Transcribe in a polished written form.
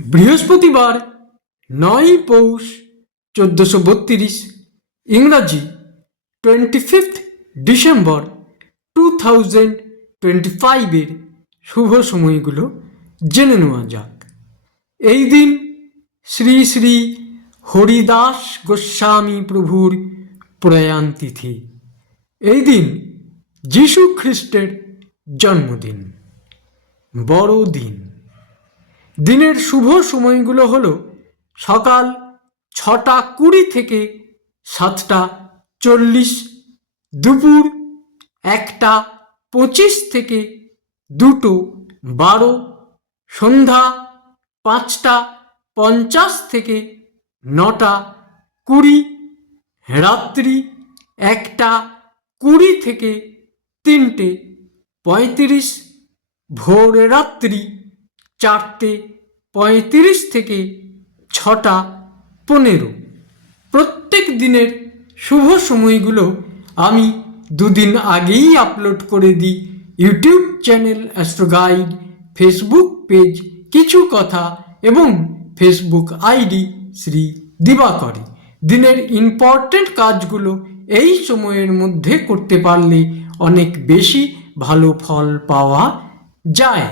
বৃহস্পতিবার 9 পৌষ 1432, ইংরাজি 25 ডিসেম্বর 2025 শুভ সময়গুলো জেনে নেওয়া যাক। এই দিন শ্রী শ্রী হরিদাস গোস্বামী প্রভুর প্রয়াণ তিথি। এই দিন যীশু খ্রিস্টের জন্মদিন। বড়দিন। দিনের শুভ সময়গুলো হলো সকাল 6:20 থেকে 7:40, দুপুর 1:25 থেকে 2:12, সন্ধ্যা 5:50 থেকে 9:20, রাত্রি 1:20 থেকে 3:35, ভোর রাত্রি 4:35 থেকে 6:15। প্রত্যেক দিনের শুভ সময়গুলো আমি দুদিন আগেই আপলোড করে দিই YouTube channel astro guide, Facebook page কিছু কথা এবং ফেসবুক আইডি শ্রী দিবাকরী। দিনের ইম্পর্টেন্ট কাজগুলো এই সময়ের মধ্যে করতে পারলে অনেক বেশি ভালো ফল পাওয়া যায়।